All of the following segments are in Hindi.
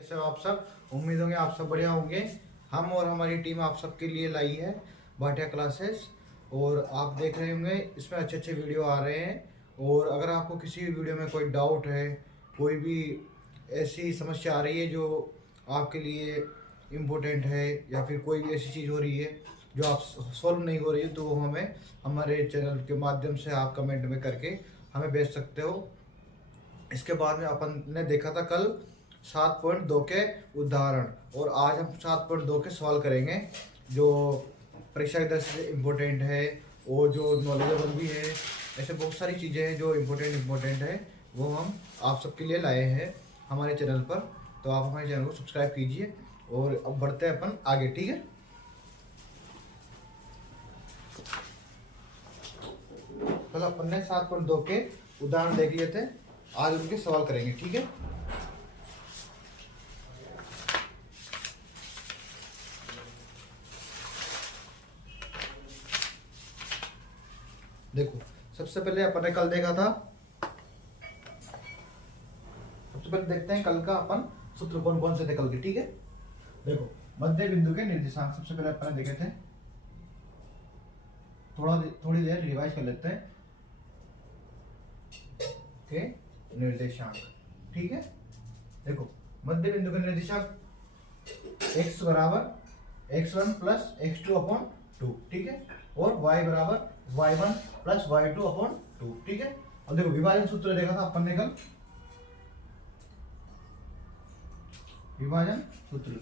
कैसे हो आप सब। उम्मीद होंगे आप सब बढ़िया होंगे। हम और हमारी टीम आप सबके लिए लाई है भाटिया क्लासेस, और आप देख रहे होंगे इसमें अच्छे अच्छे वीडियो आ रहे हैं। और अगर आपको किसी भी वीडियो में कोई डाउट है, कोई भी ऐसी समस्या आ रही है जो आपके लिए इम्पोर्टेंट है, या फिर कोई भी ऐसी चीज़ हो रही है जो आप सॉल्व नहीं हो रही है, तो वो हमें हमारे चैनल के माध्यम से आप कमेंट में करके हमें भेज सकते हो। इसके बाद में अपन ने देखा था कल 7.2 के उदाहरण, और आज हम 7.2 के सवाल करेंगे जो परीक्षा के दृष्टि से इम्पोर्टेंट है और जो नॉलेजेबल भी है। ऐसे बहुत सारी चीज़ें हैं जो इम्पोर्टेंट है, वो हम आप सबके लिए लाए हैं हमारे चैनल पर। तो आप हमारे चैनल को सब्सक्राइब कीजिए और अब बढ़ते हैं अपन आगे, ठीक है। कल अपन ने 7.2 के उदाहरण देख लिए थे, आज उनके सवाल करेंगे, ठीक है। देखो, सबसे पहले अपन ने कल देखा था, सबसे पहले देखते हैं कल का अपन सूत्र कौन कौन से थे कल के, ठीक है। देखो, मध्य बिंदु के निर्देशांक सबसे पहले अपन ने देखे थे। थोड़ी देर रिवाइज कर लेते हैं के निर्देशांक, ठीक है। देखो, मध्य बिंदु के निर्देशांक x बराबर x1 प्लस x2 अपॉन 2, ठीक है, और y बराबर y1 प्लस y2 अपॉन 2, ठीक है। अब देखो, विभाजन सूत्र देखा था अपन ने कल, विभाजन सूत्र,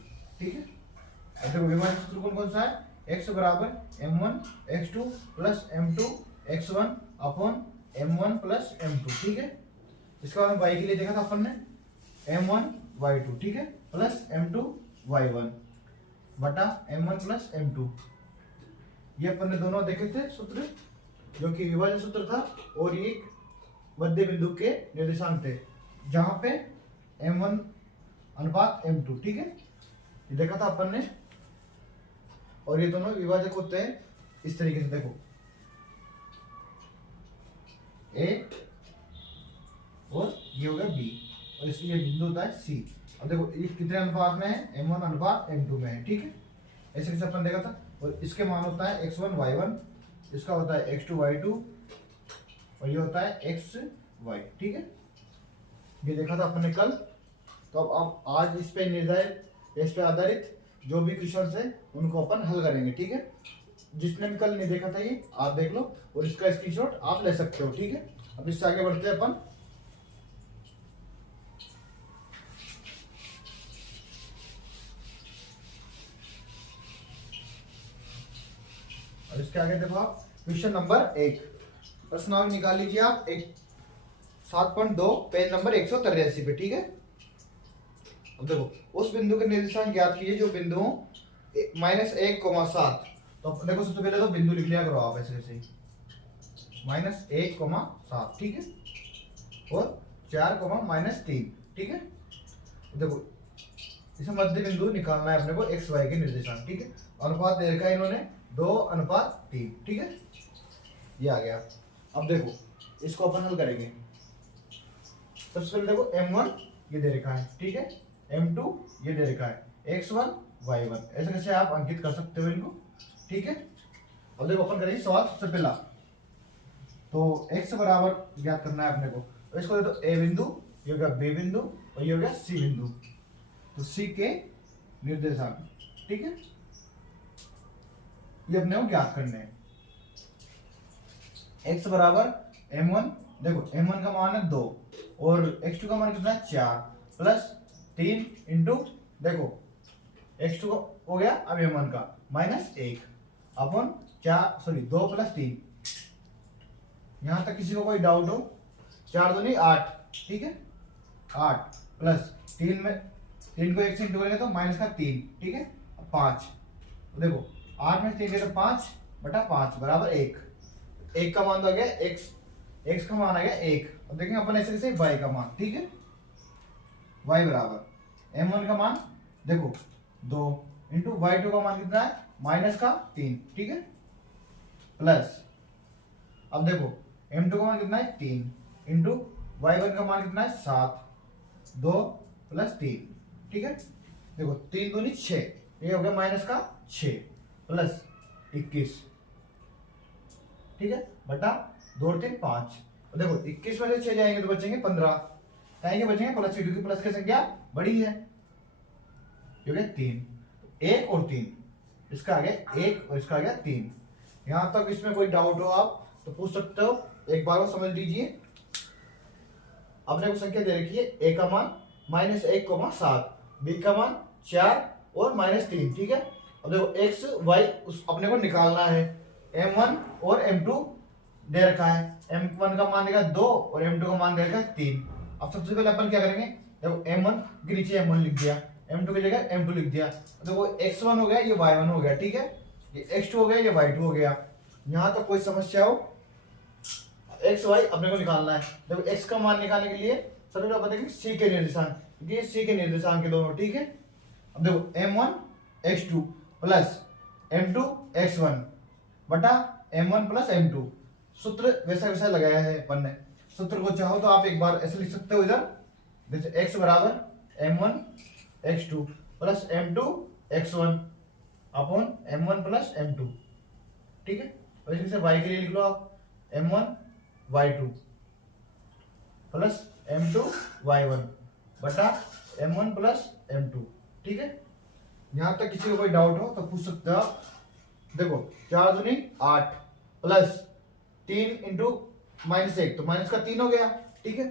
ठीक है। अब देखो, विभाजन सूत्र कौन कौन सा है। x बराबर m1 x2 plus m2 x1 upon m1 plus m2, ठीक है। इसके बाद में y के लिए देखा था अपन ने m1 y2, ठीक है, प्लस m2 y1 बटा m1 प्लस m2। ये अपन ने दोनों देखे थे सूत्र, जो कि विभाजन सूत्र था, और ये मध्य बिंदु के निर्देशांक थे, जहां पे m1 अनुपात m2, ठीक है, ये देखा था अपन ने। और ये दोनों विभाजक होते हैं इस तरीके से, देखो a और ये हो गया b, और इसलिए बिंदु होता है c। अब देखो, ये कितने अनुपात में है, m1 अनुपात m2 में है, ठीक है। ऐसे कैसे अपन देखा था। और इसके मान होता है x1 y1, इसका होता है x2 y2, और ये होता है xy, ठीक है। ये देखा था अपन ने कल। तो अब आज इस पे आधारित जो भी क्वेश्चन है उनको अपन हल करेंगे, ठीक है। जिसने भी कल नहीं देखा था ये आप देख लो, और इसका स्क्रीनशॉट आप ले सकते हो, ठीक है। अब इससे आगे बढ़ते हैं अपन। और इसके आगे देखो आप क्वेश्चन नंबर 1, प्रश्नावली निकाल लीजिए आप 7.2 पेज नंबर 183 पे, ठीक है। अब देखो, उस बिंदु के निर्देशांक ज्ञात कीजिए जो बिंदु -1,7। तो देखो, सबसे पहले तो बिंदु लिख लिया करो आप ऐसे ऐसे, -1,7, ठीक है, और 4,-3, ठीक है। देखो, इसमें मध्य बिंदु निकालना है अपने को x y के निर्देशांक, ठीक है। अनुपात दे रखा है इन्होंने 2:3, ठीक है, ये आ गया। अब देखो, इसको अपन हल करेंगे। सबसे पहले देखो, m1 ये दे रखा है, ठीक है, m2 ये दे रखा है, x1 y1, ऐसे कैसे आप अंकित कर सकते हो इनको, ठीक है। अब देखो, अपन करेंगे सवाल सबसे पहला। तो x बराबर ज्ञात करना है अपने को, तो इसको दे दो a बिंदु, ये हो गया b बिंदु, और ये हो गया c बिंदु। तो c के निर्देशांक, ठीक है, ये अपने को ज्ञात करने हैं। x बराबर m1, देखो m1 का मान है 2, और x2 का मान कितना है 4, प्लस 3 इंटू, देखो x2 हो गया अब m1 का -1 अपॉन 2 + 3। यहां तक किसी को कोई डाउट हो, 4 दूनी 8, ठीक है, 8 प्लस 3 में 3 को 1 से इंटू करेंगे तो -3, ठीक है, 5। तो देखो, 8 में 3 तो 5 बटा 5 बराबर 1। 1 का मान तो आ गया x का मान आ गया 1। अब देखेंगे अपन ऐसे कैसे y का मान, ठीक है, y बराबर m1 का मान देखो 2 इंटू y2 का मान कितना है -3, ठीक है, प्लस, अब देखो m2 का मान कितना है 3 इंटू y1 का मान कितना है 7, 2 + 3, ठीक है। देखो 3 दूनी 6, ये हो गया माइनस का 6 प्लस 21, ठीक है, बटा 2 और 3 5। देखो 21 में से 6 जाएंगे तो बचेंगे 15, कहेंगे बचेंगे प्लस, क्योंकि प्लस की संख्या बड़ी है, क्योंकि 3, 1 और 3, इसका आ गया 1 और इसका आ गया 3। यहां तक इसमें कोई डाउट हो आप तो पूछ सकते हो, एक बार वो समझ लीजिए। अपने को संख्या दे रखी है a का मान -1,7, b का मान 4 और -3, ठीक है। अब देखो x y उस अपने को निकालना है, m1 और m2 दे रखा है, m1 का मान देगा 2 और m2 का मान देगा 3। अब सबसे पहले अपन क्या करेंगे, देखो m1 के नीचे m1 लिख दिया, m2 की जगह m2 लिख दिया, देखो x1 हो गया, ये y1 हो गया, ठीक है, ये x2 हो गया, ये y2 हो गया। यहां तक कोई समस्या हो, x y अपने को निकालना है। देखो x का मान निकालने के लिए सबसे पहले अपन देखेंगे c के निर्देशांक, ये c के निर्देशांक के दोनों, ठीक है। अब देखो m1 x2 plus m2 x1 बटा m1 प्लस m2, सूत्र वैसा वैसा लगाया है अपन ने। सूत्र को चाहो तो आप एक बार ऐसे लिख सकते हो इधर, जैसे x बराबर m1 x2 plus m2 x1 upon m1 plus m2, ठीक है। वैसे से y के लिए लिख लो आप m1 y2 plus m2 y1 बटा m1 प्लस m2, ठीक है। यहां तक किसी को कोई डाउट हो तो पूछ सकते हो आप। देखो 4 दूनी 8 प्लस 3 इंटू -1, तो माइनस का 3 हो गया, ठीक है।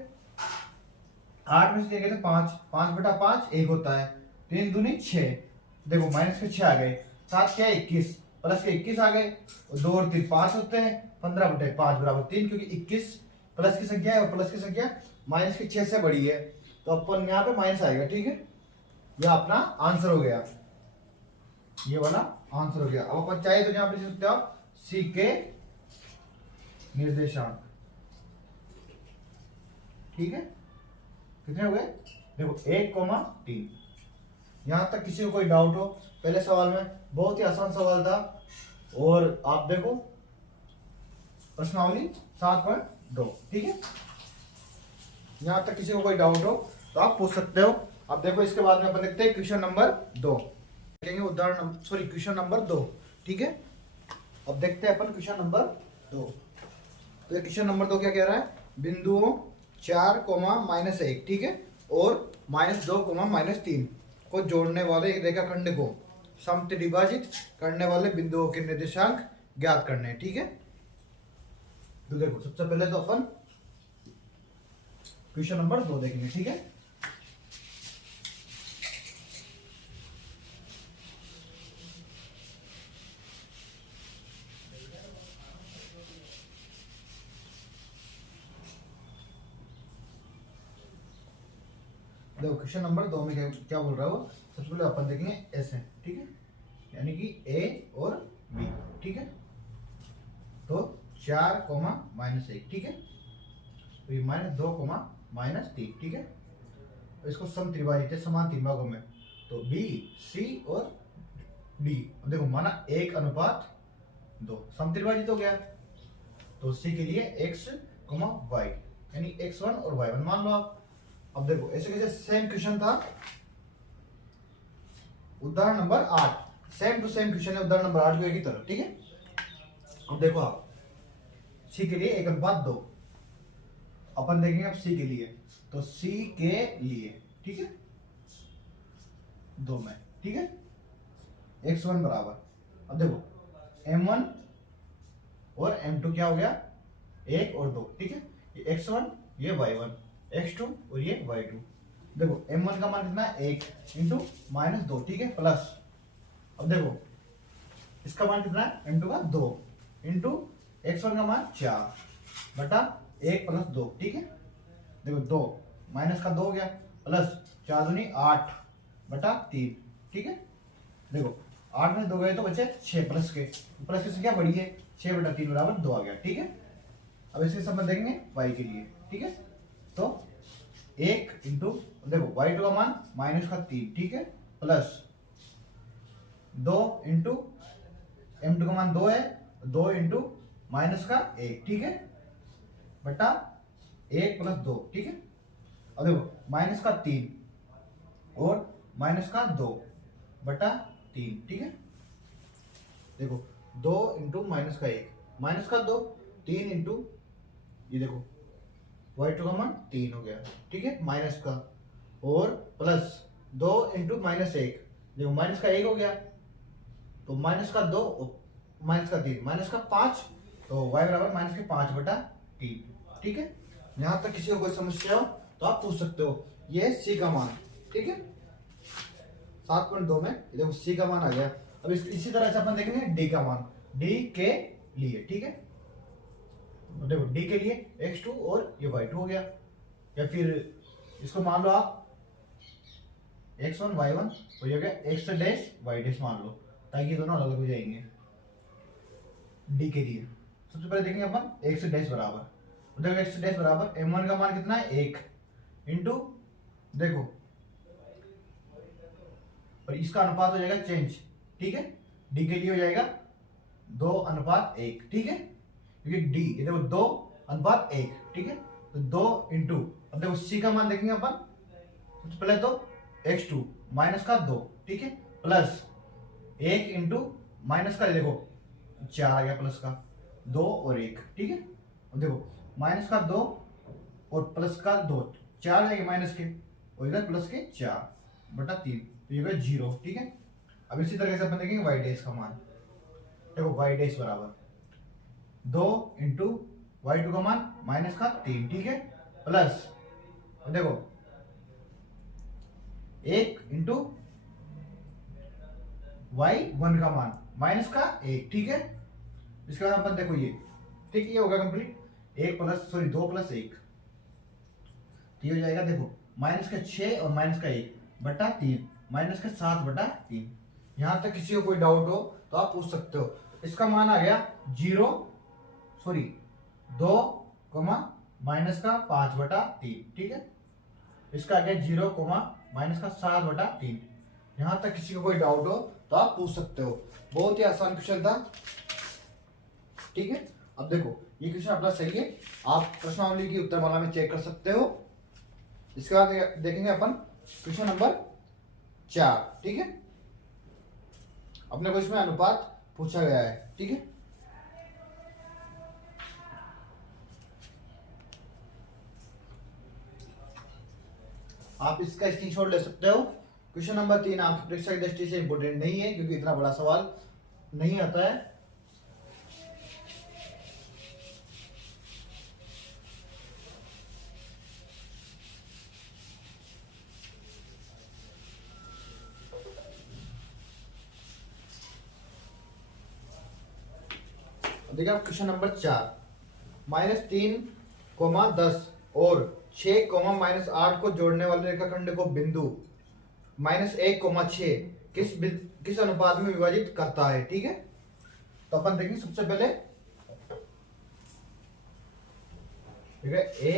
8 में से क्या कहते हैं 5, 5 बटा 5 1 होता है, 3 दूनी 6, देखो माइनस के 6 आ गए, 7 क्या 21 प्लस के 21 आ गए, 2 और 3 5 होते हैं, 15 बटे 5 बराबर 3, क्योंकि 21 प्लस की संख्या है और प्लस की संख्या माइनस की 6 से बड़ी है, तो अपन यहाँ पे माइनस आएगा, ठीक है। यह अपना आंसर हो गया, ये वाला आंसर हो गया। अब अपन चाहिए तो यहाँ पे लिख सकते हो सी के निर्देशांक, ठीक है। कितने हो गए, देखो 1,3। यहां तक किसी को कोई डाउट हो, पहले सवाल में बहुत ही आसान सवाल था, और आप देखो प्रश्नावली 7.2, ठीक है। यहां तक किसी को कोई डाउट हो तो आप पूछ सकते हो। अब देखो इसके बाद में अपन देखते हैं क्वेश्चन नंबर 2, उदाहरण क्वेश्चन नंबर 2, ठीक है। अब देखते हैं अपन क्वेश्चन नंबर 2। तो क्वेश्चन नंबर 2 क्या कह रहा है, बिंदुओं 4, -1, ठीक है, और -2, -3 को जोड़ने वाले एक रेखाखंड को समत्रिभाजित करने वाले बिंदुओं के निर्देशांक ज्ञात करने हैं, ठीक है। तो देखो सबसे पहले तो अपन क्वेश्चन नंबर 2 देखेंगे, ठीक है। देखो क्वेश्चन नंबर 2 में क्या बोल रहा है वो, सबसे पहले अपन देखेंगे ऐसे, ठीक है, यानी कि a और b, ठीक है। तो 4, -1, ठीक है, तो ये -2, -3, ठीक है। तो इसको समत्रिभाजित है समान 3 भागों में, तो b, c और d। देखो माना 1:2 समत्रिभाजित हो गया, तो c के लिए x, y यानी x1 और y1 मान लो आप। अब देखो ऐसे कैसे, सेम क्वेश्चन था उदाहरण number 8, same to same question है उदाहरण नंबर 8 को एक ही तरह, ठीक है। अब देखो आप सी के लिए 1:2 अपन देखेंगे अब सी के लिए, तो सी के लिए, ठीक है, 2 में, ठीक है, x1 बराबर, अब देखो m1 और m2 क्या हो गया 1 और 2, ठीक है, ये x1 ये y1, x2 और ये y2। देखो m1 का मान कितना है 1 इंटू -2, ठीक है, प्लस, अब देखो इसका मान कितना है m2 का 2 इंटू x1 का मान 4 बटा 1 प्लस 2, ठीक है। देखो 2 माइनस का 2 हो गया, प्लस 4 दूनी 8 बटा 3, ठीक है। देखो 8 में 2 गए तो बचे 6 प्लस की संख्या बड़ी है, 6 बटा 3 बराबर 2 आ गया, ठीक है। अब इसके संबंध देखेंगे y के लिए, ठीक है, तो 1 इंटू देखो y2 का मान -3, ठीक है, प्लस 2 इंटू m2 का मान 2 है, 2 इंटू -1, ठीक है, बटा 1 प्लस 2, ठीक है। अब देखो -3 और माइनस का 2 बटा 3, ठीक है। देखो 2 इंटू माइनस का 1 माइनस का 2, 3 इंटू ये देखो y2 का मान 3 हो गया, ठीक है, माइनस का, और प्लस 2 इंटू माइनस 1, देखो माइनस का 1 हो गया, तो माइनस का 2 माइनस का 3 माइनस का 5, तो y बराबर माइनस के 5 बटा 3, ठीक है। यहां तक किसी को कोई समस्या हो तो आप पूछ सकते हो। ये c का मान, ठीक है, 7.2 में देखो c का मान आ गया। अब इसी तरह से अपन देखेंगे d का मान, d के लिए, ठीक है। तो देखो d के लिए x2 और ये y2 हो गया, या फिर इसको मान लो आप x1 y1 और ये हो गया x डैश y डैश मान लो, ताकि ये दोनों अलग अलग हो जाएंगे। d के लिए सबसे पहले देखेंगे अपन x डैश बराबर, तो देखो x डैश बराबर m1 का मान कितना है 1 इंटू, देखो और इसका अनुपात हो जाएगा चेंज, ठीक है, d के लिए हो जाएगा 2:1, ठीक है, क्योंकि d ये देखो 2:1, ठीक है, तो 2 इंटू, अब देखो c का मान देखेंगे अपन, सबसे पहले तो x2 माइनस का 2, ठीक है, प्लस 1 इंटू माइनस का देखो 4 आ गया, प्लस का 2 और 1, ठीक है। अब देखो माइनस का 2 और प्लस का 2, 4 जाएंगे माइनस के और इधर प्लस के 4 बटा 3, तो ये होगा 0, ठीक है। अब इसी तरह से अपन देखेंगे y डैश का मान, देखो y डैश बराबर 2 इंटू y2 का मान माइनस का 3, ठीक है, प्लस देखो 1 इंटू y1 का मान माइनस का 1, ठीक है। इसके बाद अपन देखो ये, ठीक, ये होगा कंप्लीट, 2 प्लस 1, तो ये हो जाएगा देखो माइनस का 6 और माइनस का 1 बटा 3, माइनस का 7 बटा 3। यहां तक किसी को कोई डाउट हो तो आप पूछ सकते हो। इसका मान आ गया 2 माइनस का 5 बटा 3, ठीक है। इसका आ गया 0 माइनस का 7 बटा 3। यहां तक किसी को कोई डाउट हो तो आप पूछ सकते हो। बहुत ही आसान क्वेश्चन था, ठीक है। अब देखो ये क्वेश्चन अपना सही है, आप प्रश्नावली की उत्तरमाला में चेक कर सकते हो। इसके बाद देखेंगे अपन क्वेश्चन नंबर 4, ठीक है। अपने को इसमें अनुपात पूछा गया है, ठीक है। आप इसका स्क्रीनशॉट ले सकते हो। क्वेश्चन नंबर 3 आपकी परीक्षा की दृष्टि से इंपोर्टेंट नहीं है, क्योंकि इतना बड़ा सवाल नहीं आता है। देखिए आप क्वेश्चन नंबर 4, -3, 10 और 6, -8 को जोड़ने वाले रेखाखंड को बिंदु -1, 6 किस अनुपात में विभाजित करता है, ठीक है। तो अपन देखेंगे सबसे पहले, ठीक है, A,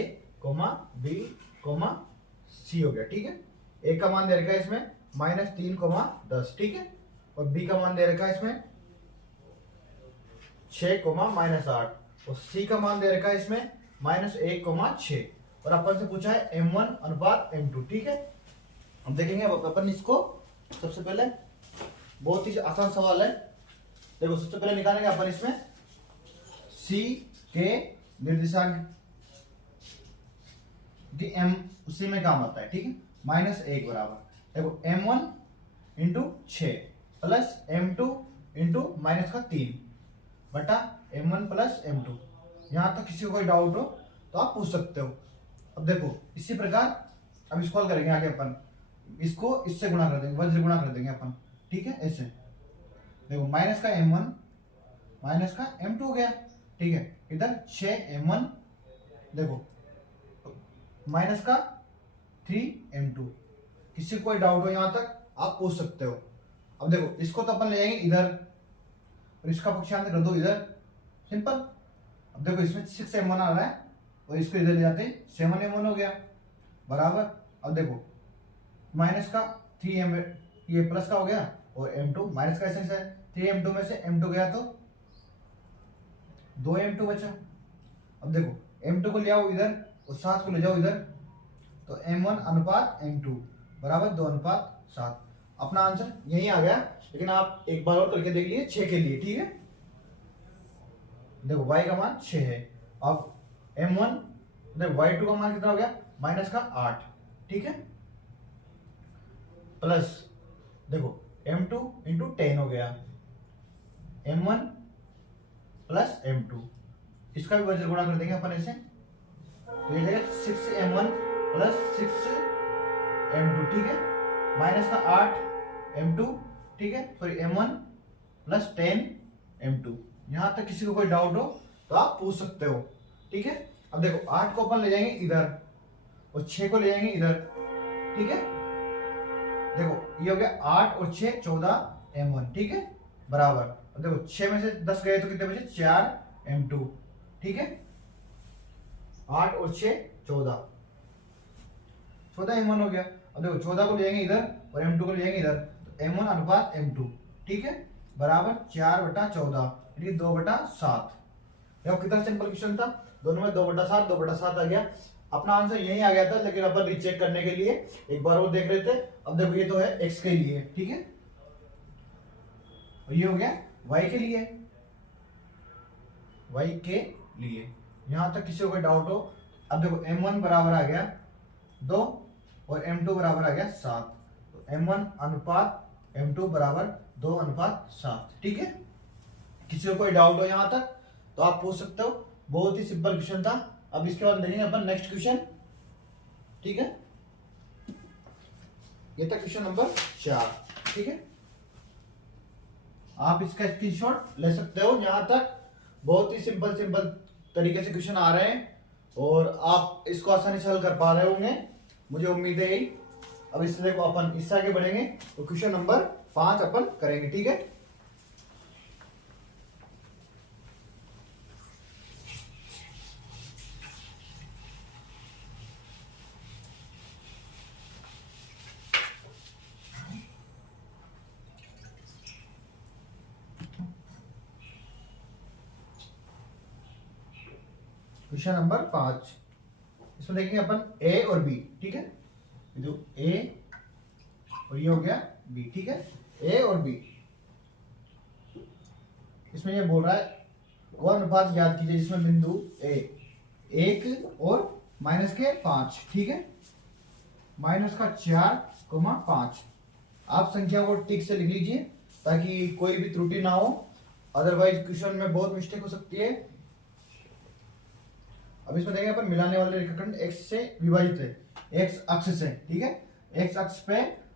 B, C हो गया, ठीक है। A का मान दे रखा है इसमें -3, 10, ठीक है, और B का मान दे रखा है इसमें 6, -8 और C का मान दे रखा है इसमें -1, 6 और अपन से पूछा है M1 अनुपात M2, ठीक है। हम देखेंगे अपन इसको। सबसे पहले बहुत ही आसान सवाल है, देखो सबसे पहले निकालेंगे अपन इसमें C के निर्देशांक कि M उसी में काम आता है, ठीक है, -1 बराबर देखो M1 into 6 plus M2 into -3 बटा M1 प्लस M2। यहां तक किसी को कोई डाउट हो तो आप पूछ सकते हो। अब देखो इसी प्रकार अब इसको हल करेंगे आगे अपन, इसको इससे गुणा कर देंगे, वज्र गुणा कर देंगे अपन, ठीक है। ऐसे देखो माइनस का M1 माइनस का M2 हो गया, ठीक है। इधर 6M1 देखो माइनस का 3M2। किसी को कोई डाउट हो यहां तक आप पूछ सकते हो। अब देखो इसको तो अपन ले जाएंगे इधर और इसका पक्षांतर कर दो इधर, सिंपल। अब देखो इसमें 6M1 आ रहा है और इसको इधर ले जाते हैं 7M1 हो गया बराबर। अब देखो माइनस का 3M, ये प्लस का हो गया, और M2 माइनस का ऐसे 3M2 में से M2 गया तो 2M2 बचा। अब देखो M2 को ले आओ इधर और 7 को ले जाओ इधर, तो M1 अनुपात M2 बराबर 2 अनुपात 7। अपना आंसर यही आ गया, लेकिन आप एक बार और करके देख लीजिए 6 के लिए, ठीक है। देखो y का मान 6 है। अब m1 देखो y2 का मान कितना हो गया, माइनस का 8, ठीक है। प्लस देखो m2 इंटू 10 हो गया, m1 प्लस m2, इसका भी वजन गुणा कर देंगे अपन ऐसे, तो ये जाएगा 6m1 प्लस 6m2, ठीक है। माइनस का 8m2, ठीक है, सॉरी m1 प्लस 10m2। यहां तक किसी को कोई डाउट हो तो आप पूछ सकते हो, ठीक है। अब देखो 8 को अपन ले जाएंगे इधर और 6 को ले जाएंगे इधर, ठीक है। देखो ये हो गया 8 और 6 14m1, ठीक है, बराबर। अब देखो 6 में से 10 गए तो कितने बचे, 4m2, ठीक है। 8 और 6 14m1 हो गया। अब देखो 14 को ले जाएंगे इधर और m2 को ले जाएंगे इधर, तो m1 अनुपात m2, ठीक है, बराबर 4/14, यानी 2/7। देखो कितना सिंपल क्वेश्चन था, दोनों में 2/7 2/7 आ गया। अपना आंसर यही आ गया था, लेकिन अपन रीचेक करने के लिए एक बार और देख रहे थे। अब देखो ये तो है x के लिए, ठीक है, और ये हो गया y के लिए, y के लिए। यहां तक किसी को कोई डाउट हो। अब देखो m1 बराबर आ गया 2 और m2 बराबर आ गया 7, तो m1 अनुपात m2 बराबर 2/7, ठीक है। किसी को कोई डाउट हो यहां तक तो आप पूछ सकते हो, बहुत ही सिंपल क्वेश्चन था। अब इसके बाद देखेंगे अपन नेक्स्ट क्वेश्चन, ठीक है। ये था क्वेश्चन नंबर 4, ठीक है। आप इसका स्क्रीनशॉट ले सकते हो। यहां तक बहुत ही सिंपल तरीके से क्वेश्चन आ रहे हैं और आप इसको आसानी से हल कर पा रहे होंगे, मुझे उम्मीद है यही। अब इससे देखो अपन इससे आगे बढ़ेंगे तो क्वेश्चन नंबर 5 अपन करेंगे, ठीक है। क्वेश्चन नंबर 5, इसमें देखेंगे अपन a और b, ठीक है। जो a और ये हो गया b, ठीक है, a और b। इसमें ये बोल रहा है वह अनुपात ज्ञात कीजिए जिसमें बिंदु a 1 और -5, ठीक है, -4,5। आप संख्या को ठीक से लिख लीजिए ताकि कोई भी त्रुटि ना हो, अदरवाइज क्वेश्चन में बहुत मिस्टेक हो सकती है। अब इसमें देखेंगे अपन मिलाने वाले रेखाखंड x से विभाजित है, x अक्ष से, ठीक है। x अक्ष पे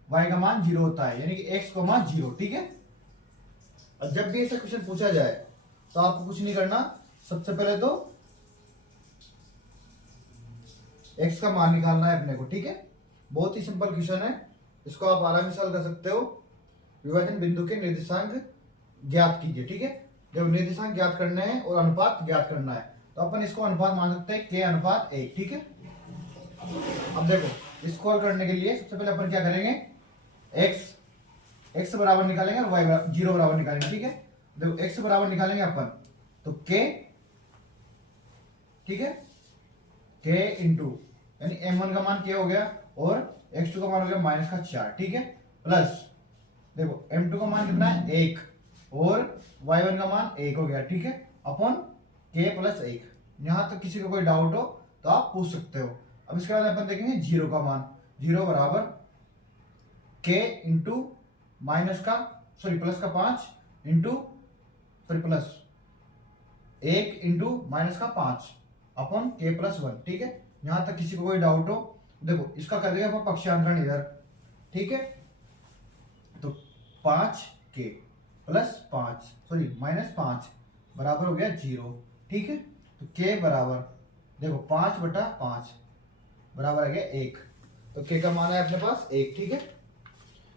y का मान 0 होता है, यानी कि x को मान 0, ठीक है। और जब भी ऐसा क्वेश्चन पूछा जाए तो आपको कुछ नहीं करना, सबसे पहले तो x का मान निकालना है अपने को, ठीक है। बहुत ही सिंपल क्वेश्चन है, इसको आप आराम से हल कर सकते हो। विभाजन बिंदु के निर्देशांक ज्ञात कीजिए, ठीक है। जब निर्देशांक ज्ञात करने हैं और अनुपात ज्ञात करना है तो अपन इसको अनुपात मान सकते हैं k/1, ठीक है। अब देखो इसको हल करने के लिए सबसे पहले अपन क्या करेंगे, x बराबर निकालेंगे और y 0 बराबर निकालेंगे, ठीक है। देखो x बराबर निकालेंगे अपन तो k, ठीक है, k इंटू यानी m1 का मान k हो गया और x2 का मान हो गया -4, ठीक है, प्लस देखो m2 का मान कितना है 1 और y1 का मान 1 हो गया, ठीक है, अपॉन k+1। यहां तक किसी को कोई डाउट हो तो आप पूछ सकते हो। अब इसके बाद अपन देखेंगे 0 का मान, 0 बराबर k इंटू प्लस का 5 into plus 1 into -5 upon k+1, ठीक है। यहां तक किसी को कोई डाउट हो, देखो इसका कर देंगे अपन पक्षांतरण इधर, ठीक है। तो 5k प्लस 5 -5 बराबर हो गया 0, ठीक है। तो k बराबर देखो 5/5 बराबर आ गया 1, तो k का मान है अपने पास 1, ठीक है,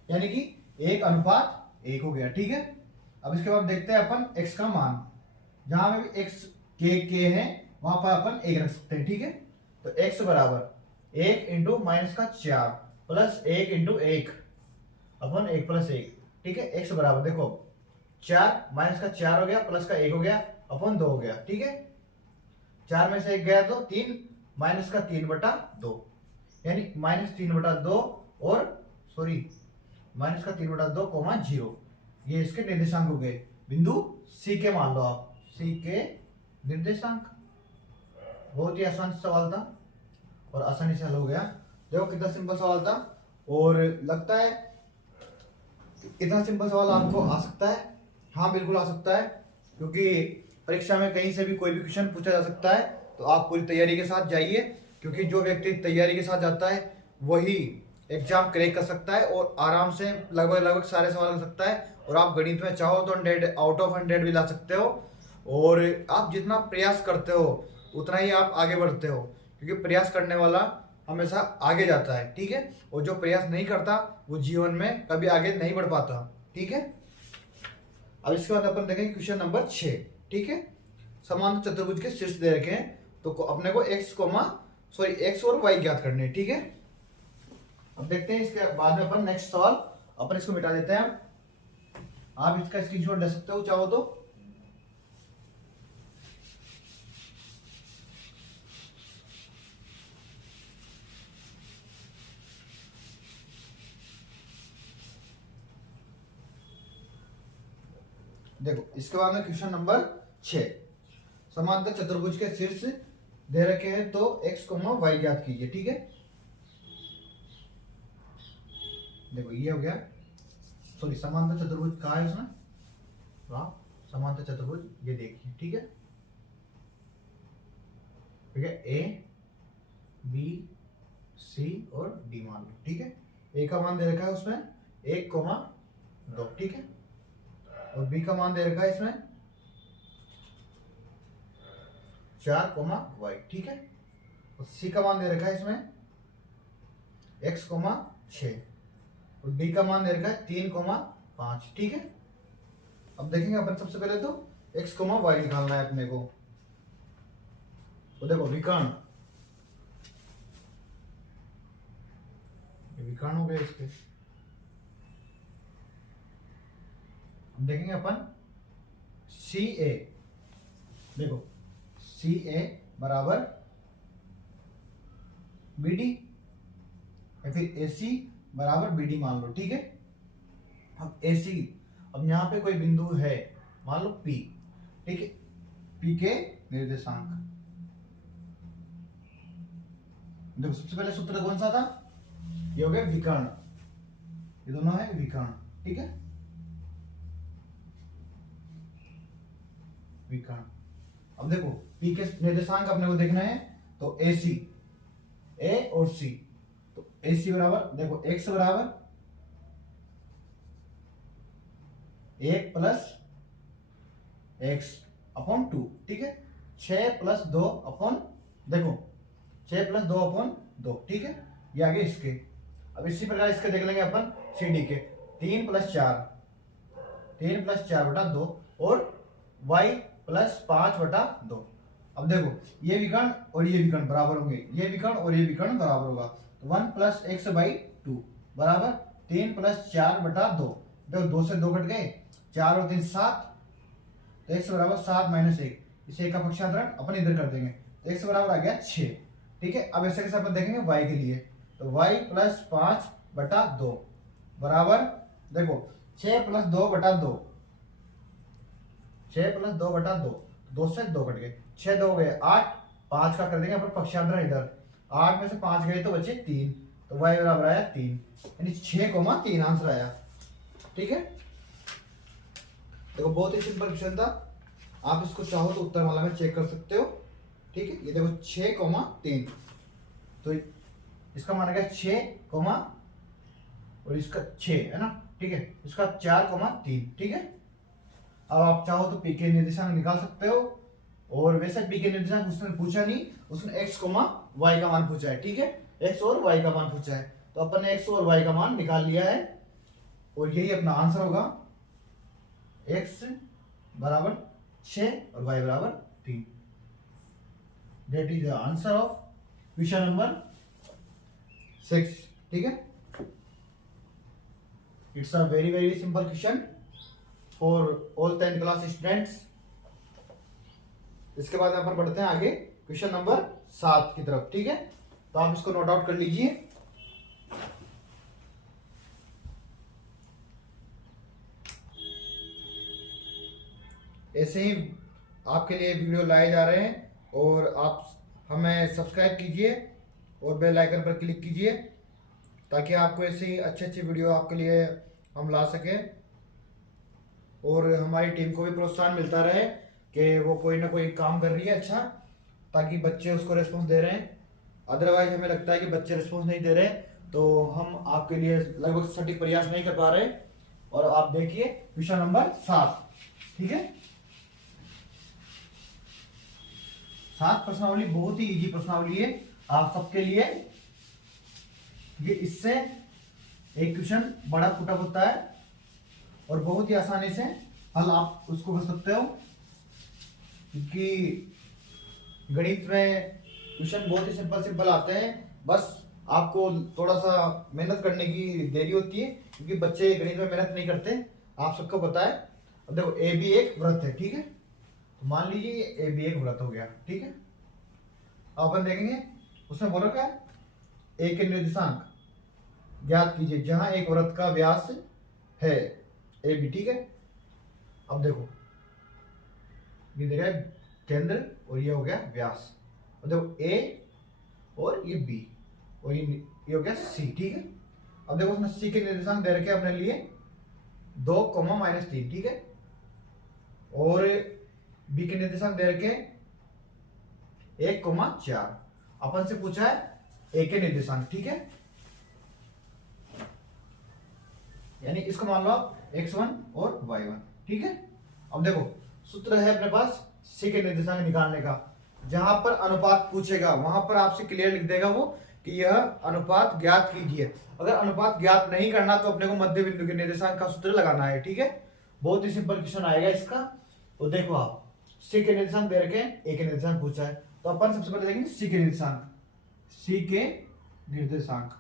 यानी कि 1/1 हो गया, ठीक है। अब इसके बाद देखते हैं अपन x का मान, जहां में भी x k है वहां पर अपन 1 रख सकते हैं, ठीक है। तो x बराबर 1 इंटू -4 प्लस 1 इंटू 1 अपन 1+1, ठीक है। x बराबर देखो 4 -4 हो गया प्लस का 1 हो गया अपन 2 हो गया, ठीक है। 4 में से 1 गया तो 3 -3/2, यानी -3/2 और माइनस का 3/2 कोमा 0, ये इसके निर्देशांक हो गए। बिंदु सी के मान लो आप, सी के निर्देशांक। बहुत ही आसान सवाल था और आसानी से हल हो गया। देखो कितना सिंपल सवाल था, और लगता है इतना सिंपल सवाल आपको आ सकता है। हाँ बिल्कुल आ सकता है, क्योंकि परीक्षा में कहीं से भी कोई भी क्वेश्चन पूछा जा सकता है। तो आप पूरी तैयारी के साथ जाइए, क्योंकि जो व्यक्ति तैयारी के साथ जाता है वही एग्जाम क्रैक कर सकता है और आराम से लगभग सारे सवाल कर सकता है। और आप गणित में चाहो तो 100 आउट ऑफ 100 भी ला सकते हो। और आप जितना प्रयास करते हो उतना ही आप आगे बढ़ते हो, क्योंकि प्रयास करने वाला हमेशा आगे जाता है, ठीक है। और जो प्रयास नहीं करता वो जीवन में कभी आगे नहीं बढ़ पाता, ठीक है। अब इसके बाद अपन देखेंगे क्वेश्चन नंबर 6, ठीक है। समांतर चतुर्भुज के शीर्ष दे रखे हैं, तो अपने को एक्स और वाई ज्ञात करने हैं, ठीक है। अब देखते हैं इसके बाद में अपन नेक्स्ट सवाल, अपन इसको मिटा देते हैं। आप इसका स्क्रीनशॉट ले सकते हो चाहो तो। देखो इसके बाद में क्वेश्चन नंबर 6, समांतर चतुर्भुज के शीर्ष दे रखे हैं, तो एक्स कोमा वाई ज्ञात कीजिए, ठीक है। देखो ये हो गया, सॉरी समांतर चतुर्भुज कहाँ है उसमें, वाह समांतर चतुर्भुज ये देखिए, ठीक है। ठीक है, ए बी सी और डी मान लो, ठीक है। ए का मान दे रखा है उसमें 1,2, ठीक है। और बी का मान दे रखा है इसमें 4,y, ठीक है। और सी का मान दे रखा है इसमें x,6 और डी का मान दे रखा है 3,5, ठीक है। अब देखेंगे अपन सबसे पहले तो x,y निकालना है अपने को। तो देखो विकर्ण हो गए इसके। अब देखेंगे अपन सी ए, देखो सी ए बराबर बी डी या फिर ए सी बराबर बी डी मान लो, ठीक है। अब ए सी, अब यहां पे कोई बिंदु है मान लो पी, ठीक है। पी के निर्देशांक, देखो सबसे पहले सूत्र कौन सा था, ये हो गया विकर्ण, ये दोनों है विकर्ण, ठीक है। विकर्ण, अब देखो पी के निर्देशांक अपने को देखना है, तो ए सी, ए और सी, तो ए सी बराबर देखो एक्स बराबर 1 प्लस एक्स अपॉन 2, ठीक है। 6 प्लस 2 अपॉन, देखो 6 प्लस 2 अपॉन 2, ठीक है। ये आगे इसके। अब इसी प्रकार इसके देख लेंगे अपन सी डी के, 3 प्लस 4 बटा 2 और y प्लस 5 बटा 2। अब देखो ये विकर्ण और ये विकर्ण बराबर होंगे, ये विकर्ण और ये विकर्ण बराबर होगा, तो 1 प्लस एक्स बाई 2 बराबर 3 प्लस 4 बटा 2। देखो 2 से 2 कट गए, 4 और 3 7, तो x बराबर 7 माइनस 1, इसे एक का पक्षांतरण अपन इधर कर देंगे, तो x बराबर आ गया 6, ठीक है। अब ऐसे कैसे अपन देखेंगे y के लिए, तो y प्लस 5 बटा 2 बराबर देखो 6 प्लस 2 बटा 2, 6 प्लस 2 बटा 2, 2 से 2 कट गए, 6 2 गए 8, 5 का कर देंगे अपन पक्षांतरण इधर, 8 में से 5 गए तो बचे 3, तो y बराबर आया 3, यानी 6,3 आंसर आया, ठीक है। देखो बहुत ही सिंपल क्वेश्चन था, आप इसको चाहो तो उत्तर माला में चेक कर सकते हो, ठीक है। ये देखो 6,3, तो इसका मान गया 6, और इसका 6 है ना, ठीक है। इसका 4,3, ठीक है। अब आप चाहो तो पी के निर्देशांक निकाल सकते हो, और वैसे पी के निर्देशांक उसने पूछा नहीं, उसने x, y का मान पूछा है, ठीक है। x और y का मान पूछा है, तो अपन ने x और y का मान निकाल लिया है, और यही अपना आंसर होगा, x बराबर 6 और y बराबर 3। That is the answer of question number 6, ठीक है। It's a very very simple question for all 10th class students. इसके बाद अपन बढ़ते हैं आगे क्वेश्चन नंबर 7 की तरफ, ठीक है। तो आप इसको नोट आउट कर लीजिए। ऐसे ही आपके लिए वीडियो लाए जा रहे हैं, और आप हमें सब्सक्राइब कीजिए और बेल आइकन पर क्लिक कीजिए ताकि आपको ऐसे ही अच्छे अच्छे वीडियो आपके लिए हम ला सकें, और हमारी टीम को भी प्रोत्साहन मिलता रहे कि वो कोई ना कोई काम कर रही है अच्छा, ताकि बच्चे उसको रिस्पॉन्स दे रहे हैं। अदरवाइज हमें लगता है कि बच्चे रिस्पॉन्स नहीं दे रहे तो हम आपके लिए लगभग सटीक प्रयास नहीं कर पा रहे। और आप देखिए क्वेश्चन नंबर 7, ठीक है। 7 प्रश्नावली बहुत ही इजी प्रश्नावली है आप सबके लिए। ये इससे एक क्वेश्चन बड़ा पुटअप होता है और बहुत ही आसानी से हल आप उसको कर सकते हो, क्योंकि गणित में क्वेश्चन बहुत ही सिंपल सिंपल आते हैं। बस आपको थोड़ा सा मेहनत करने की देरी होती है, क्योंकि बच्चे गणित में मेहनत नहीं करते, आप सबको पता है। अब देखो ए भी एक व्रत है, ठीक है। तो मान लीजिए ए भी एक व्रत हो गया, ठीक है। अब अपन देखेंगे उसमें बोल रखा है ए के निर्देशांक ज्ञात कीजिए जहां एक वृत्त का व्यास है ए बी, ठीक है। अब देखो ये दे रहा है केंद्र और ये हो गया व्यास। अब देखो ए और ये बी और ये हो गया सी, ठीक है। अब देखो उसने सी के निर्देशांक दे रखे अपने लिए 2,-3, ठीक है। और बी के निर्देशांक दे रखे 1,4। अपन से पूछा है ए के निर्देशांक, ठीक है। यानी इसको मान लो आप x1 और y1, ठीक है। अब देखो सूत्र है अपने पास सी के निर्देशांक निकालने का। जहां पर अनुपात पूछेगा वहां पर आपसे क्लियर लिख देगा वो कि यह अनुपात ज्ञात कीजिए। अगर अनुपात ज्ञात नहीं करना तो अपने को मध्य बिंदु के निर्देशांक का सूत्र लगाना है, ठीक है। बहुत ही सिंपल क्वेश्चन आएगा इसका। तो देखो आप सी के निर्देशांक दे रखे हैं, ए के निर्देशांक पूछा है, तो अपन सबसे पहले देखेंगे सी के निर्देशांक। सी के निर्देशांक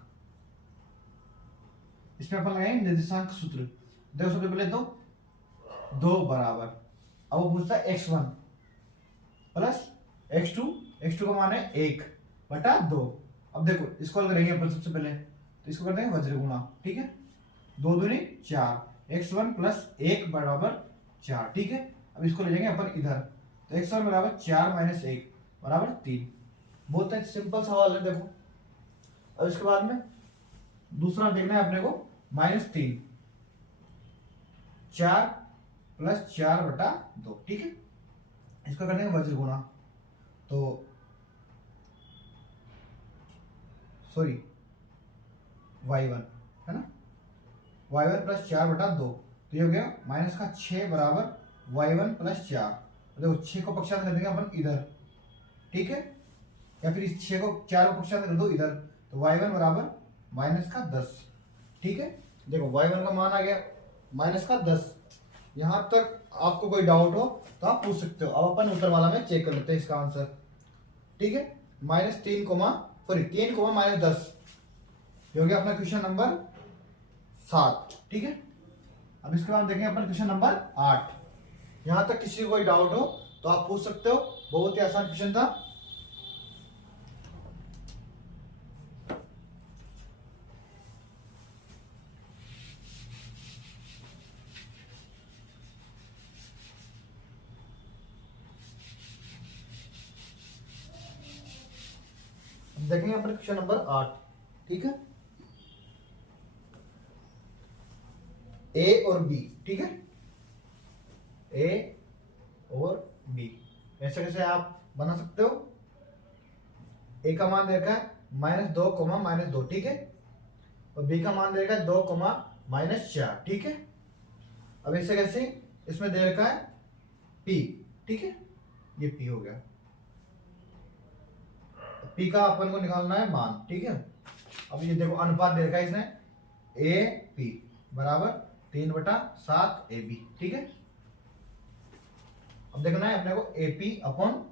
इसमें अपन लगाएंगे निर्देशांक सूत्र। देखो सबसे पहले तो 2 बराबर, अब वो पूछता है x1 प्लस x2, x2 का मान है 1/2। अब देखो इसको हल करेंगे अपन सबसे पहले, तो इसको कर देंगे वज्र गुणा, ठीक है। 2 दूनी 4, x1 प्लस 1 बराबर 4, ठीक है। अब इसको ले जाएंगे अपन इधर, तो x1 बराबर 4 - 1 बराबर 3। बहुत ही सिंपल सवाल है देखो। अब इसके बाद में दूसरा देखना है अपने को -3, 4 + 4/2, ठीक है। इसको कर देंगे वज्र गुणा, तो सॉरी y1 है ना, y1 + 4/2, तो ये हो गया -6 बराबर y1 + 4। देखो 6 को पक्षांतर कर देंगे अपन इधर, ठीक है। या फिर इस 6 को 4 को पक्षांतर कर दो इधर, तो y1 बराबर -10, ठीक है। देखो y1 का मान आ गया -10। यहां तक आपको कोई डाउट हो तो आप पूछ सकते हो। अब अपन उत्तर वाला में चेक कर लेते हैं इसका आंसर, ठीक है। -3, 3 -10, ये हो गया अपना क्वेश्चन नंबर 7, ठीक है। अब इसके बाद देखेंगे अपन क्वेश्चन नंबर 8। यहां तक किसी को कोई डाउट हो तो आप पूछ सकते हो, बहुत ही आसान क्वेश्चन था। देखेंगे अपन क्वेश्चन नंबर 8, ठीक है। ए और बी, ठीक है। ए और बी ऐसे कैसे आप बना सकते हो। ए का मान दे रखा है -2, -2, ठीक है। और बी का मान दे रखा है 2, -4, ठीक है। अब ऐसे कैसे, इसमें दे रखा है पी, ठीक है। ये पी हो गया, पी का अपन को निकालना है मान, ठीक है। अब ये देखो अनुपात दे रखा है इसने ए पी बराबर 3/7 ए बी, ठीक है। अब देखना है अपने को A P upon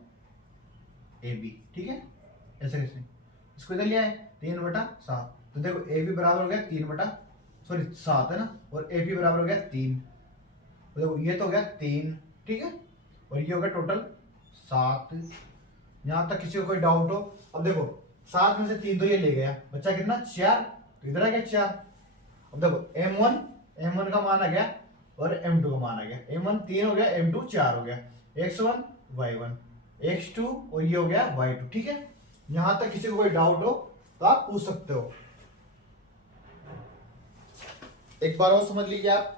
A B, ठीक है। ऐसे कैसे, इसको इधर लिया है 3/7, तो देखो ए बी बराबर हो गया 7 है ना, और ए पी बराबर हो गया 3, तो देखो ये तो हो गया 3, ठीक है। और ये हो गया टोटल 7। यहां तक किसी को कोई डाउट हो। अब देखो 7 में से 3 तो ये ले गया, बच्चा कितना 4, तो इधर आ गया 4। अब देखो m1 का मान आ गया और m2 का मान आ गया। m1 3 हो गया, m2 4 हो गया, x1 y1 x2 और ये हो गया y2। ठीक है, यहां तक किसी को कोई डाउट हो तो आप पूछ सकते हो। एक बार और समझ लीजिए आप,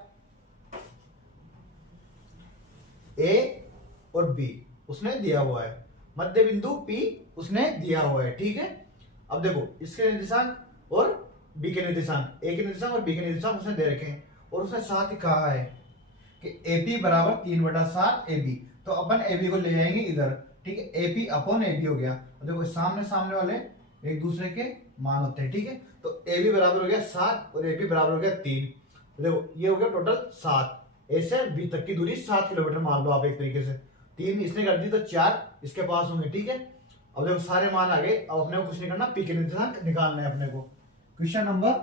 a और b उसने दिया हुआ है, मध्य बिंदु p उसने दिया हुआ है। ठीक है, अब देखो इसके निर्देशांक और b के निर्देशांक, a के निर्देशांक और b के निर्देशांक उसने दे रखे हैं, और उसने साथ ही कहा है कि AP बराबर 3/7 AB, तो अपन AB को ले जाएंगे इधर। ठीक है, AP अपॉन AB हो गया। देखो सामने सामने वाले एक दूसरे के मान होते हैं। ठीक है, तो AB बराबर हो गया 7 और AP बराबर हो गया 3। देखो ये हो गया टोटल 7, A से B तक की दूरी 7 किलोमीटर मान लो आप एक तरीके से। 3 इसने कर दी तो 4 इसके पास होंगे। ठीक है, अब देखो सारे मान आ गए, अब अपने को कुछ नहीं करना, P के निर्देशांक निकालना है अपने को। Question number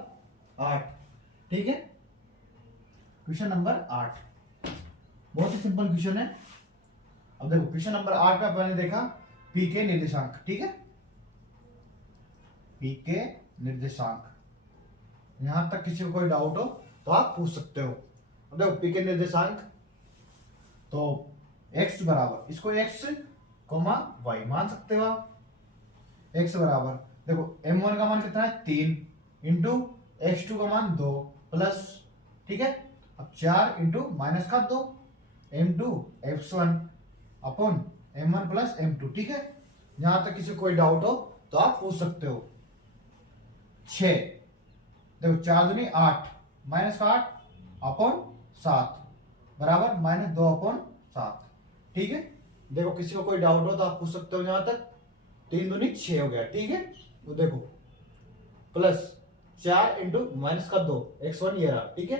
8। ठीक है, क्वेश्चन नंबर 8 बहुत ही सिंपल क्वेश्चन है। अब देखो क्वेश्चन नंबर 8 में अपन ने देखा P के निर्देशांक। ठीक है, P के निर्देशांक, यहां तक किसी को कोई डाउट हो तो आप पूछ सकते हो। अब देखो P के निर्देशांक, तो x बराबर, इसको x, y मान सकते हो आप। x बराबर देखो m1 का मान कितना है 3 इंटू x2 का मान 2 प्लस, ठीक है, अब 4 इंटू माइनस का 2 m2 x1 upon m1 plus m2। ठीक है, यहां तक किसी को कोई डाउट हो तो आप पूछ सकते हो। 6 देखो 4 दूनी 8 माइनस का 8 अपॉन 7 बराबर माइनस 2 अपॉन 7। ठीक है, देखो किसी को कोई डाउट हो तो आप पूछ सकते हो। यहां तक 3 दूनी 6 हो गया। ठीक है, तो देखो प्लस 4 इंटू माइनस का 2 x1 ये रहा। ठीक है,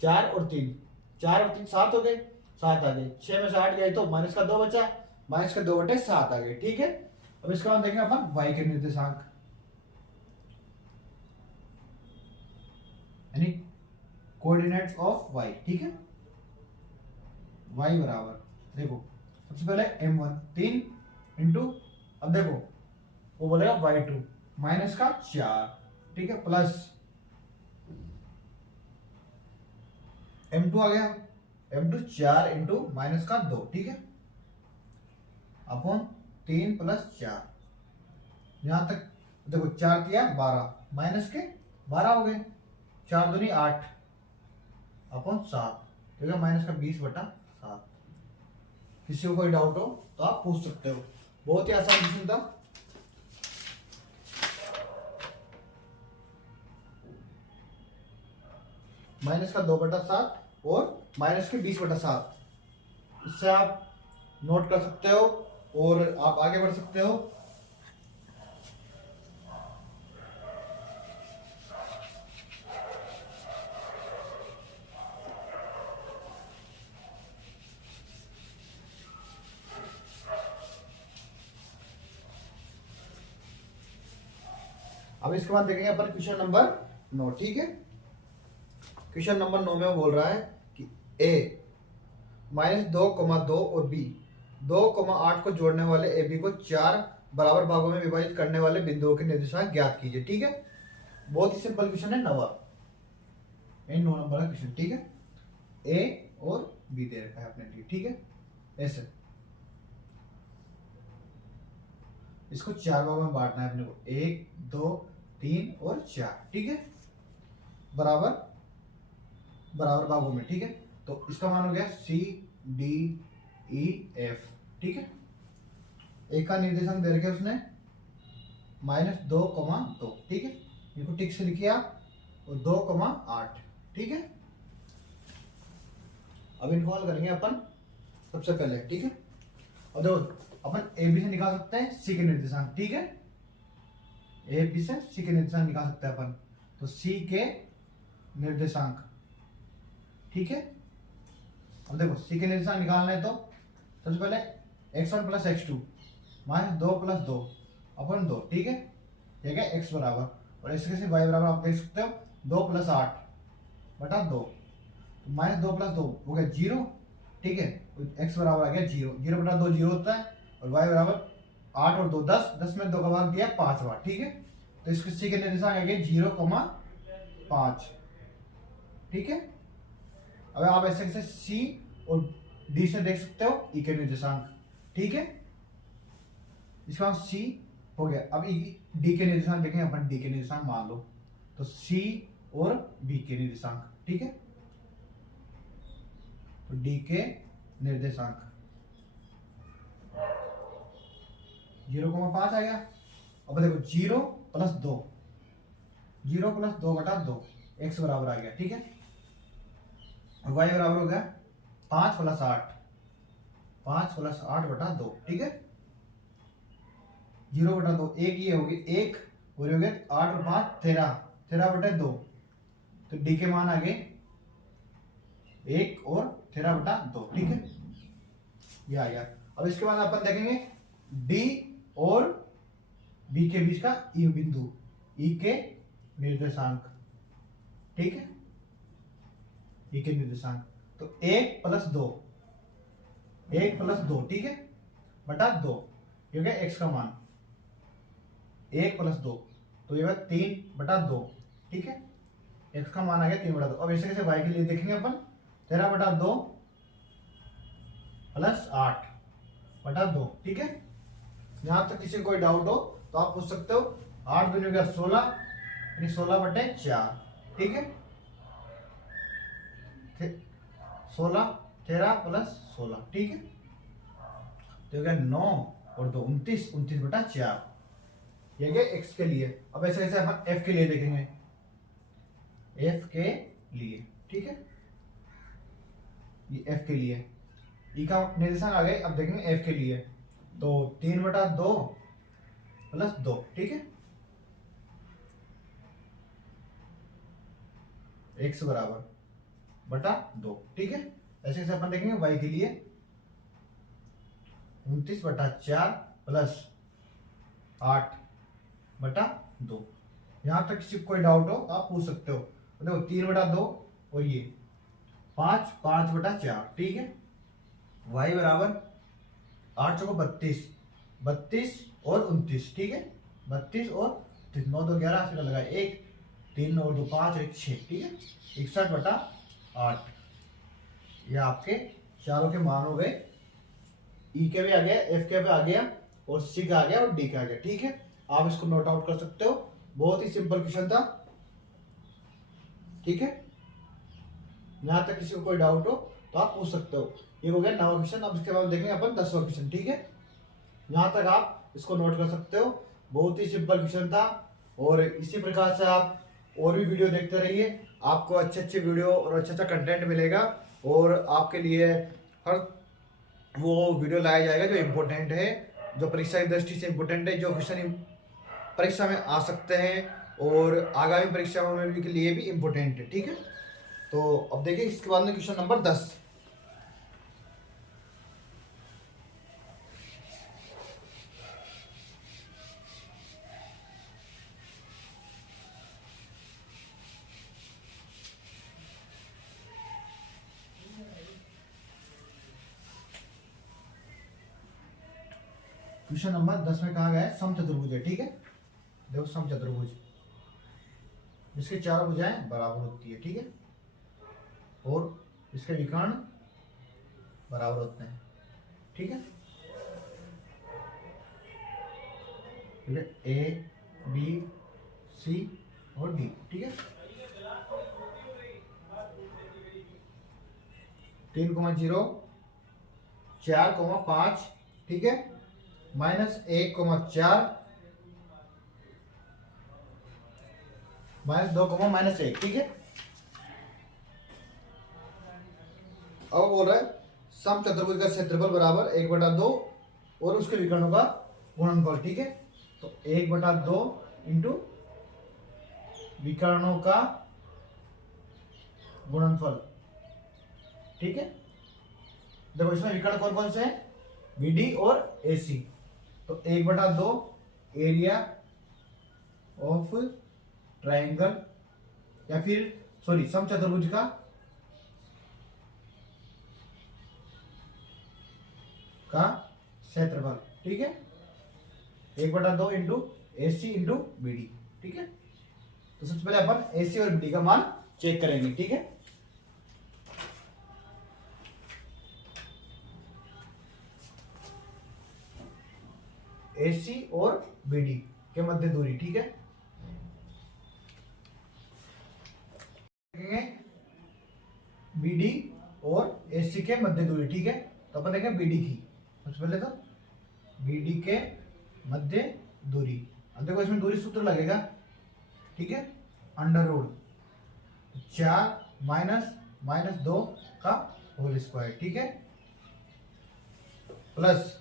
4 और 3 7 हो गए, 7 आ गए, 6 में से 8 गए तो माइनस का 2 बचा, माइनस का 2/7 आ गए। ठीक है, अब इसका बाद देखेंगे अपन y के निर्देशांक, यानी कोऑर्डिनेट्स ऑफ y। ठीक है, y बराबर देखो सबसे पहले m1 3 इंटू, अब देखो वो बोलेगा y2 माइनस का 4। ठीक है, प्लस m2 आ गया, m2 4 इंटू माइनस का 2। ठीक है, अपॉन 3 प्लस 4, यहां तक देखो 4 किया 12 माइनस के 12 हो गए, 4 दूनी 8 अपॉन 7, ठीक है, माइनस का 20/7। किसी को कोई डाउट हो तो आप पूछ सकते हो। बहुत ही आसान क्वेश्चन था। माइनस का 2/7 और माइनस के 20/7, इससे आप नोट कर सकते हो और आप आगे बढ़ सकते हो। अब इसके बाद देखेंगे अपन क्वेश्चन नंबर 9। ठीक है, क्वेश्चन नंबर 9 में वो बोल रहा है कि a -2,2 और b 2,8 को जोड़ने वाले AB को 4 बराबर भागों में विभाजित करने वाले बिंदुओं के निर्देशांक ज्ञात कीजिए। ठीक है, बहुत ही सिंपल क्वेश्चन है, 9 नंबर का क्वेश्चन। ठीक है, a और b दे रखा है अपने लिए। ठीक है, ऐसे इसको 4 भागों में बांटना है अपने को, 1 2 3 और 4। ठीक है, बराबर बराबर भागों में। ठीक है, तो इसका मान हो गया C D E F। ठीक है, एक का निर्देशांक दे रखे उसने -2,2। ठीक है, इनको टिक से लिखिए आप, और 2,8। ठीक है, अब इनको हल करेंगे अपन सबसे पहले। ठीक है, और देखो अपन ए बी से निकाल सकते हैं सी के निर्देशांक। ठीक है, ए बी से सी के निर्देशांक निकाल सकते हैं अपन, तो सी के निर्देशांक। ठीक है, अब देखो सी के निर्देशांक निकालना है तो सबसे पहले x1 प्लस x2 -2 + 2 अपन 2। ठीक है, ठीक है, x बराबर, और इसके से y बराबर आप देख सकते हो 2 + 8/2, तो -2 + 2 हो गया 0। ठीक है, x बराबर आ गया 0, 0/2 0 होता है, और y बराबर 8 और 2 10, 10 में 2 का भाग दिया 5 बार। ठीक है, तो इसके सी के निर्देशांक आ गए 0,5। ठीक है, अब आप ऐसे कैसे सी और डी से देख सकते हो ई के निर्देशांक, ठीक है। इसका सी हो गया। अब डी के निर्देशांक देखें अपन, डी के निर्देशांक मान लो तो सी और बी के निर्देशांक, ठीक है। तो डी के निर्देशांक 0,5 आ गया। अब देखो 0 प्लस 2, 0 प्लस 2 बटा 2, एक्स बराबर आ गया, ठीक है। और वाई बराबर हो गया 5 प्लस 8, 5 प्लस 8 बटा 2, ठीक है। 0 बटा 2, एक ये होगी 1 और हो गया 8 और 5 13, 13 बटे 2, तो डी के मान आ गए 1 और 13 बटा 2, ठीक है। ये आ गया। अब इसके बाद अपन देखेंगे डी और बी के बीच का ई बिंदु, ई के निर्देशांक, ठीक है। ई के निर्देशांक तो 1 प्लस 2, 1 प्लस 2, ठीक है, बटा 2, ये हो गया एक्स का मान। 1 प्लस 2 तो ये 3 बटा 2, ठीक है। एक्स का मान आ गया 3 बटा 2। अब ऐसे कैसे वाई के लिए देखेंगे अपन, 13 बटा 2 प्लस 8 बटा 2, ठीक है। यहां तक किसी को कोई डाउट हो तो आप पूछ सकते हो। 8 दूनी हो गया 16, यानी 16 बटे 4, ठीक है। 16, 13 प्लस 16, ठीक है। तो हो गया 9 और 2 29, 29 बटा 4, ये गया एक्स के लिए। अब ऐसे ऐसे हम एफ के लिए देखेंगे, एफ के लिए, ठीक है। ये एफ के लिए ई का निर्देशांक आ गए। अब देखेंगे एफ के लिए तो 3 बटा 2 प्लस 2, ठीक है। एक्स बराबर बटा 2, ठीक है। ऐसे ऐसे अपन देखेंगे वाई के लिए 29 बटा 4 प्लस 8 बटा 2। यहां तक किसी को कोई डाउट हो आप पूछ सकते हो। तो देखो 3 बटा 2 और ये 5, 5 बटा 4, ठीक है। वाई बराबर 8 चौको 32, 32 और 29, ठीक है। 32 और 9 2 11 से लगाए 1, 3 और 2 5 और 1 6, ठीक है। 61 बटा 8, ये आपके चारों के मान हो गए। ई के भी आ गया, एफ के भी आ गया और सी का आ गया और डी का आ गया, ठीक है। आप इसको नोट आउट कर सकते हो। बहुत ही सिंपल क्वेश्चन था, ठीक है। यहां तक किसी को कोई डाउट हो तो आप पूछ सकते हो। ये हो गया 9वां क्वेश्चन। अब इसके बाद देखेंगे अपन 10वां क्वेश्चन, ठीक है। यहां तक आप इसको नोट कर सकते हो। बहुत ही सिंपल क्वेश्चन था और इसी प्रकार से आप और भी वीडियो देखते रहिए। आपको अच्छे अच्छे वीडियो और अच्छा अच्छा कंटेंट मिलेगा और आपके लिए हर वो वीडियो लाया जाएगा जो इम्पोर्टेंट है, जो परीक्षा की दृष्टि से इम्पोर्टेंट है, जो क्वेश्चन परीक्षा में आ सकते हैं और आगामी परीक्षाओं में भी के लिए भी इम्पोर्टेंट है, ठीक है। तो अब देखिए इसके बाद में क्वेश्चन नंबर 10। क्वेश्चन नंबर 10 में कहा गया है समचतुर्भुज है, ठीक है। देखो समचतुर्भुज जिसके चारों भुजाएं बराबर होती है, ठीक है, और इसके विकर्ण बराबर होते हैं, ठीक है। ए बी सी और डी, ठीक है। 3,0 4,5, ठीक है, -1,4 -2, -1, ठीक है। अब बोल रहा है समचतुर्भुज का क्षेत्रफल बराबर 1/2 और उसके विकर्णों का गुणनफल, ठीक है। तो 1/2 इंटू विकर्णों का गुणनफल, ठीक है। देखो इसमें विकर्ण कौन कौन से हैं, बीडी और एसी। तो 1/2 एरिया ऑफ ट्राइंगल या फिर सॉरी समचतुर्भुज का क्षेत्रफल, ठीक है। 1/2 इंटू एसी इंटू बीडी, ठीक है। तो सबसे पहले अपन एसी और बीडी का मान चेक करेंगे, ठीक है। AC और BD के मध्य दूरी, ठीक है। देखेंगे BD और AC के मध्य दूरी, ठीक है। तो अपन देखेंगे BD की, सबसे पहले तो BD के मध्य दूरी। अब देखो इसमें दूरी सूत्र लगेगा, ठीक है, अंडर रूट 4 माइनस 2 का होल स्क्वायर, ठीक है, प्लस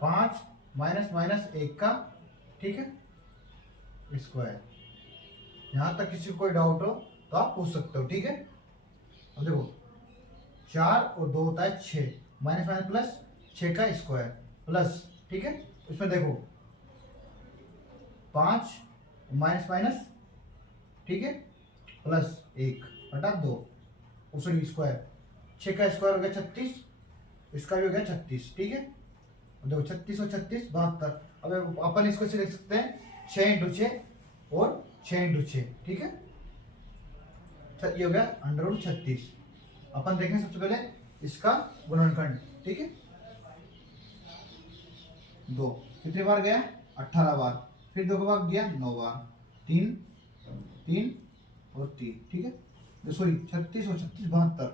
5 माइनस 1 का, ठीक है, स्क्वायर। यहां तक किसी को कोई डाउट हो तो आप पूछ सकते हो, ठीक है। अब देखो 4 और 2 होता है 6, माइनस प्लस 6 का स्क्वायर प्लस, ठीक है, इसमें देखो 5 माइनस, ठीक है, प्लस 1 बटा 2 उसमें स्क्वायर, 6 का स्क्वायर हो गया 36, इसका भी हो गया 36, ठीक है। देखो 36 और 36 72। अब अपन इसको से लिख सकते हैं 6 इंटू 6 और 6 इंटू 6, ठीक है। ये हो गया अंडर रूट 36। अपन देखेंगे सबसे पहले इसका गुणनखंड, ठीक है। 2 कितनी बार गया 18 बार, फिर 2 का भाग दिया 9 बार, 3 3 और 3, ठीक है। सॉरी 36 और 36 72।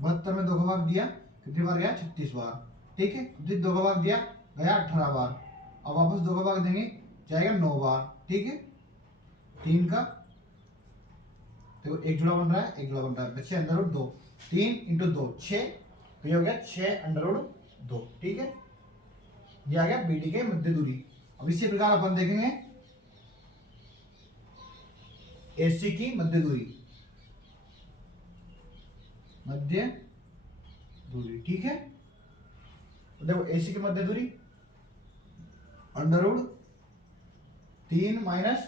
72 में 2 का भाग दिया, कितनी बार गया 36 बार, ठीक है। फिर 2 का भाग दिया गया 18 बार, अब वापस 2 का भाग देंगे जाएगा 9 बार, ठीक है। 3 का देखो एक जुड़ा बन रहा है, एक जुड़ा बन रहा है, बच्चे अंडर रूट 2, 3 इंटू 2 6, तो ये हो गया 6 अंडर रूट 2, ठीक है। ये आ गया BD के मध्य दूरी। अब इसी प्रकार अपन देखेंगे AC की मध्य दूरी, मध्य दूरी, ठीक है। तो देखो AC की मध्य दूरी अंडर रूट 3 माइनस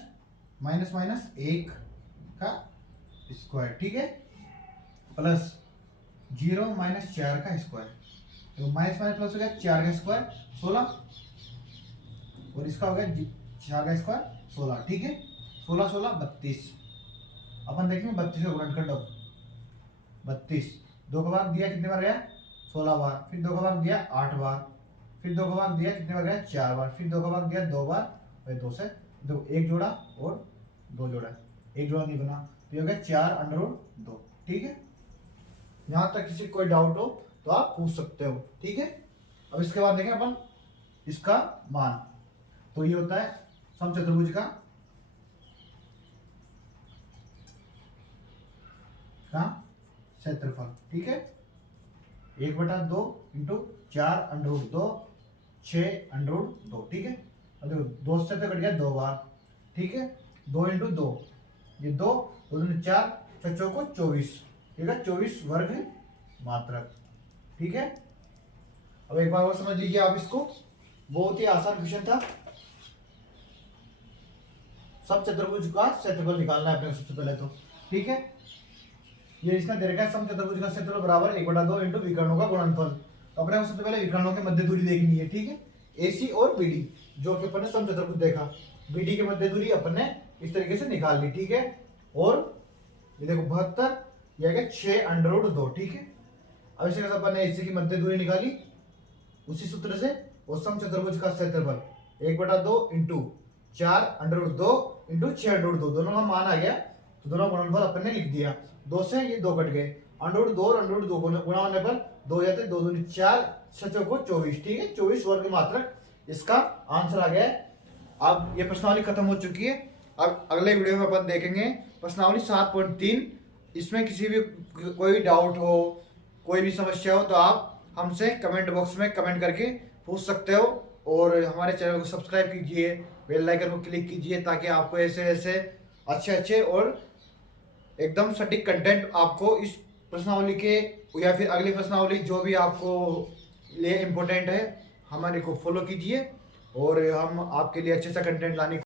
1 का स्क्वायर, ठीक है, प्लस 0 माइनस 4 का स्क्वायर। तो माइनस प्लस हो गया 4 का स्क्वायर 16 और इसका हो गया 4 का स्क्वायर 16, ठीक है। 16 16 32। अपन देखेंगे 32 का गुणनखंड, 32 2 का भाग दिया कितने बार गया 16 बार, फिर 2 का भाग दिया 8 बार, फिर 2 का भाग दिया कितने बार गया 4 बार, फिर 2 का भाग दिया 2 बार, और 2 से दो एक जोड़ा और 2 जोड़ा, एक जोड़ा नहीं बना, तो ये हो गया 4 अंडर रूट 2, ठीक है। यहां तक किसी कोई डाउट हो तो आप पूछ सकते हो, ठीक है। अब इसके बाद देखें अपन इसका मान, तो ये होता है समचतुर्भुज का क्षेत्रफल, ठीक है। 1/2 into 4 under root 2 6 under root 2, ठीक है। अब देखो 2 से तो कट गया 2 बार, ठीक है। 2 इंटू 2 ये 2 2 4 6 को 24, ठीक है, 24 वर्ग मात्रक, ठीक है। अब एक बार और समझ लीजिए आप इसको, बहुत ही आसान क्वेश्चन था। समचतुर्भुज का क्षेत्रफल निकालना है अपने सबसे पहले तो, ठीक है। ये इसका दे रखा है समचतुर्भुज का क्षेत्रफल बराबर 1/2 इंटू विकर्णों का गुणनफल। तो अपने सबसे पहले विकर्णों के मध्य दूरी देखनी है, ठीक है। AC और BD जो कि अपन ने समचतुर्भुज देखा, BD के मध्य दूरी अपन ने इस तरीके से निकाल ली, ठीक है। और ये देखो 72, ये आ गया 6 अंडर रूट 2, ठीक है। अब इसी तरह अपन ने AC की मध्य दूरी निकाली उसी सूत्र से, और समचतुर्भुज का क्षेत्रफल 1/2 into 4 under root 2 into 6 under root 2, दोनों का मान आ गया, तो दोनों गुणनफल अपन ने लिख दिया। 2 से ये 2 कट गए, अंडर रूट 2 और अंडर रूट 2 गुणा होने पर 2 हो जाते, 2 दूनी 4 6 को 24, ठीक है। 24 वर्ग मात्रक इसका आंसर आ गया है। अब ये प्रश्नावली खत्म हो चुकी है। अब अगले वीडियो में अपन देखेंगे प्रश्नावली 7.3। इसमें किसी भी कोई डाउट हो, कोई भी समस्या हो तो आप हमसे कमेंट बॉक्स में कमेंट करके पूछ सकते हो, और हमारे चैनल को सब्सक्राइब कीजिए, बेल आइकन को क्लिक कीजिए, ताकि आपको ऐसे ऐसे अच्छे और एकदम सटीक कंटेंट आपको इस प्रश्नावली के या फिर अगली प्रश्नावली जो भी आपको लिए इम्पोर्टेंट है, हमारे को फॉलो कीजिए, और हम आपके लिए अच्छे सा कंटेंट लाने